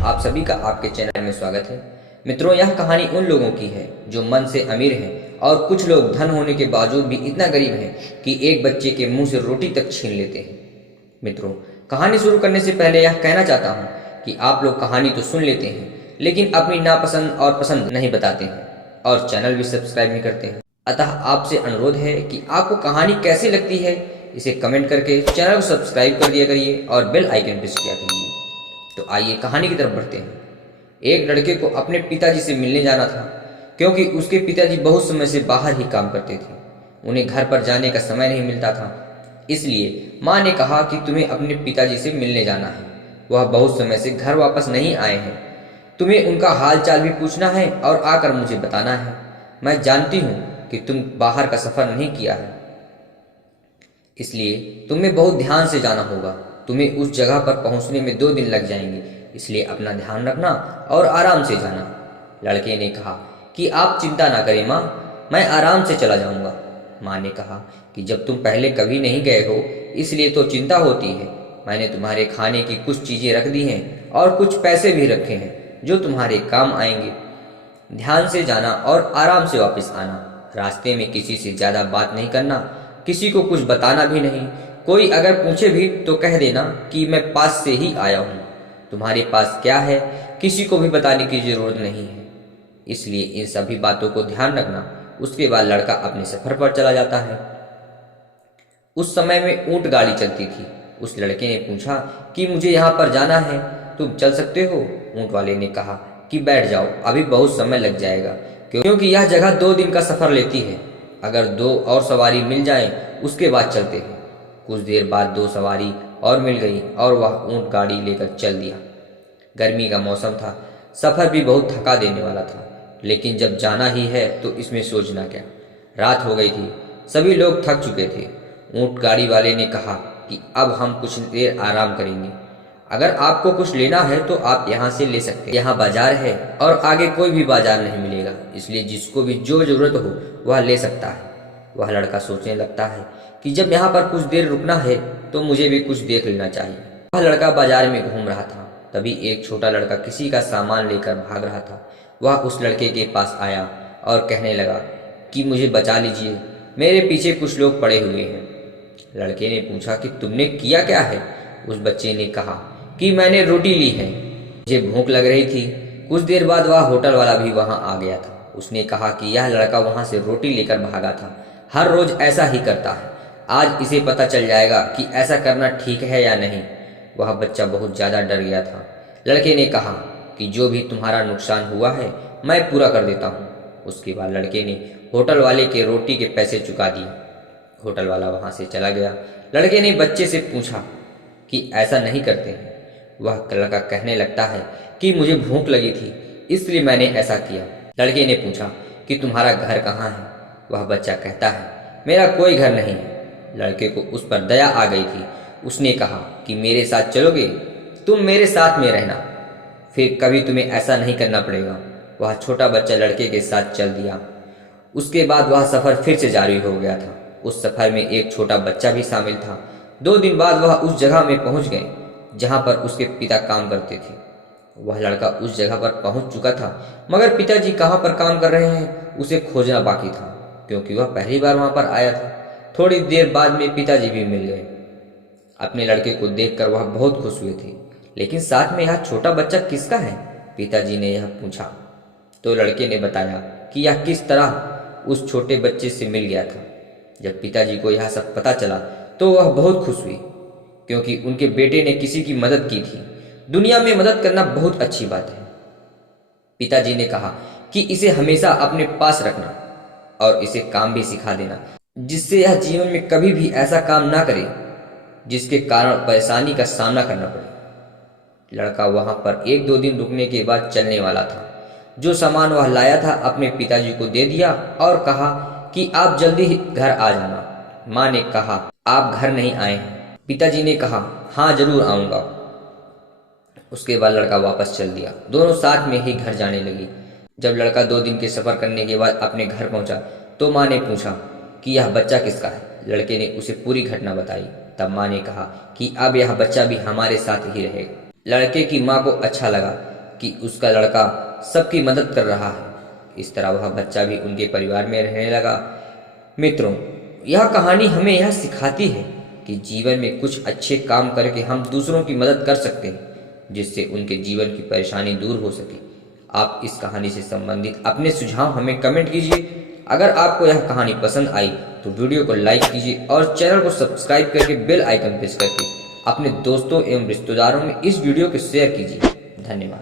आप सभी का आपके चैनल में स्वागत है। मित्रों, यह कहानी उन लोगों की है जो मन से अमीर हैं और कुछ लोग धन होने के बावजूद भी इतना गरीब हैं कि एक बच्चे के मुंह से रोटी तक छीन लेते हैं। मित्रों, कहानी शुरू करने से पहले यह कहना चाहता हूँ कि आप लोग कहानी तो सुन लेते हैं लेकिन अपनी नापसंद और पसंद नहीं बताते हैं और चैनल भी सब्सक्राइब नहीं करते हैं। अतः आपसे अनुरोध है कि आपको कहानी कैसी लगती है इसे कमेंट करके चैनल को सब्सक्राइब कर दिया करिए और बेल आइकन प्रेस किया करिए। तो आइए कहानी की तरफ बढ़ते हैं। एक लड़के को अपने पिताजी से मिलने जाना था क्योंकि उसके पिताजी बहुत समय से बाहर ही काम करते थे। उन्हें घर पर जाने का समय नहीं मिलता था, इसलिए माँ ने कहा कि तुम्हें अपने पिताजी से मिलने जाना है। वह बहुत समय से घर वापस नहीं आए हैं। तुम्हें उनका हाल चाल भी पूछना है और आकर मुझे बताना है। मैं जानती हूँ कि तुम बाहर का सफ़र नहीं किया है, इसलिए तुम्हें बहुत ध्यान से जाना होगा। तुम्हें उस जगह पर पहुंचने में 2 दिन लग जाएंगे, इसलिए अपना ध्यान रखना और आराम से जाना। लड़के ने कहा कि आप चिंता ना करें माँ, मैं आराम से चला जाऊंगा। माँ ने कहा कि जब तुम पहले कभी नहीं गए हो इसलिए तो चिंता होती है। मैंने तुम्हारे खाने की कुछ चीज़ें रख दी हैं और कुछ पैसे भी रखे हैं जो तुम्हारे काम आएंगे। ध्यान से जाना और आराम से वापस आना। रास्ते में किसी से ज़्यादा बात नहीं करना, किसी को कुछ बताना भी नहीं। कोई अगर पूछे भी तो कह देना कि मैं पास से ही आया हूँ। तुम्हारे पास क्या है किसी को भी बताने की जरूरत नहीं है, इसलिए इन सभी बातों को ध्यान रखना। उसके बाद लड़का अपने सफर पर चला जाता है। उस समय में ऊंट गाड़ी चलती थी। उस लड़के ने पूछा कि मुझे यहाँ पर जाना है, तुम चल सकते हो? ऊंट वाले ने कहा कि बैठ जाओ, अभी बहुत समय लग जाएगा क्योंकि यह जगह 2 दिन का सफर लेती है। अगर 2 और सवारी मिल जाए उसके बाद चलते हैं। कुछ देर बाद 2 सवारी और मिल गई और वह ऊंट गाड़ी लेकर चल दिया। गर्मी का मौसम था, सफ़र भी बहुत थका देने वाला था, लेकिन जब जाना ही है तो इसमें सोचना क्या। रात हो गई थी, सभी लोग थक चुके थे। ऊंट गाड़ी वाले ने कहा कि अब हम कुछ देर आराम करेंगे। अगर आपको कुछ लेना है तो आप यहाँ से ले सकते हैं। यहाँ बाजार है और आगे कोई भी बाजार नहीं मिलेगा, इसलिए जिसको भी जो जरूरत हो वह ले सकता है। वह लड़का सोचने लगता है कि जब यहाँ पर कुछ देर रुकना है तो मुझे भी कुछ देख लेना चाहिए। वह लड़का बाजार में घूम रहा था, तभी एक छोटा लड़का किसी का सामान लेकर भाग रहा था। वह उस लड़के के पास आया और कहने लगा कि मुझे बचा लीजिए, मेरे पीछे कुछ लोग पड़े हुए हैं। लड़के ने पूछा कि तुमने किया क्या है? उस बच्चे ने कहा कि मैंने रोटी ली है, मुझे भूख लग रही थी। कुछ देर बाद वह होटल वाला भी वहाँ आ गया था। उसने कहा कि यह लड़का वहाँ से रोटी लेकर भागा था, हर रोज ऐसा ही करता है। आज इसे पता चल जाएगा कि ऐसा करना ठीक है या नहीं। वह बच्चा बहुत ज़्यादा डर गया था। लड़के ने कहा कि जो भी तुम्हारा नुकसान हुआ है मैं पूरा कर देता हूँ। उसके बाद लड़के ने होटल वाले के रोटी के पैसे चुका दिए। होटल वाला वहाँ से चला गया। लड़के ने बच्चे से पूछा कि ऐसा नहीं करते हैं। वह लड़का कहने लगता है कि मुझे भूख लगी थी इसलिए मैंने ऐसा किया। लड़के ने पूछा कि तुम्हारा घर कहाँ है? वह बच्चा कहता है मेरा कोई घर नहीं है। लड़के को उस पर दया आ गई थी। उसने कहा कि मेरे साथ चलोगे? तुम मेरे साथ में रहना, फिर कभी तुम्हें ऐसा नहीं करना पड़ेगा। वह छोटा बच्चा लड़के के साथ चल दिया। उसके बाद वह सफ़र फिर से जारी हो गया था। उस सफ़र में एक छोटा बच्चा भी शामिल था। 2 दिन बाद वह उस जगह में पहुंच गए जहां पर उसके पिता काम करते थे। वह लड़का उस जगह पर पहुंच चुका था, मगर पिताजी कहां पर काम कर रहे हैं उसे खोजना बाकी था क्योंकि वह पहली बार वहां पर आया था। थोड़ी देर बाद में पिताजी भी मिल गए। अपने लड़के को देखकर वह बहुत खुश हुए थे, लेकिन साथ में यह छोटा बच्चा किसका है? पिताजी ने यह पूछा तो लड़के ने बताया कि यह किस तरह उस छोटे बच्चे से मिल गया था। जब पिताजी को यह सब पता चला तो वह बहुत खुश हुई क्योंकि उनके बेटे ने किसी की मदद की थी। दुनिया में मदद करना बहुत अच्छी बात है। पिताजी ने कहा कि इसे हमेशा अपने पास रखना और इसे काम भी सिखा देना, जिससे यह जीवन में कभी भी ऐसा काम ना करे जिसके कारण परेशानी का सामना करना पड़े। लड़का वहां पर 1-2 दिन रुकने के बाद चलने वाला था। जो सामान वह लाया था अपने पिताजी को दे दिया और कहा कि आप जल्दी ही घर आ जाना। माँ ने कहा आप घर नहीं आए हैं? पिताजी ने कहा हाँ जरूर आऊँगा। उसके बाद लड़का वापस चल दिया। दोनों साथ में ही घर जाने लगी। जब लड़का 2 दिन के सफ़र करने के बाद अपने घर पहुंचा तो माँ ने पूछा कि यह बच्चा किसका है? लड़के ने उसे पूरी घटना बताई। तब माँ ने कहा कि अब यह बच्चा भी हमारे साथ ही रहेगा। लड़के की माँ को अच्छा लगा कि उसका लड़का सबकी मदद कर रहा है। इस तरह वह बच्चा भी उनके परिवार में रहने लगा। मित्रों, यह कहानी हमें यह सिखाती है कि जीवन में कुछ अच्छे काम करके हम दूसरों की मदद कर सकते हैं, जिससे उनके जीवन की परेशानी दूर हो सके। आप इस कहानी से संबंधित अपने सुझाव हमें कमेंट कीजिए। अगर आपको यह कहानी पसंद आई तो वीडियो को लाइक कीजिए और चैनल को सब्सक्राइब करके बेल आइकन प्रेस करके अपने दोस्तों एवं रिश्तेदारों में इस वीडियो को शेयर कीजिए। धन्यवाद।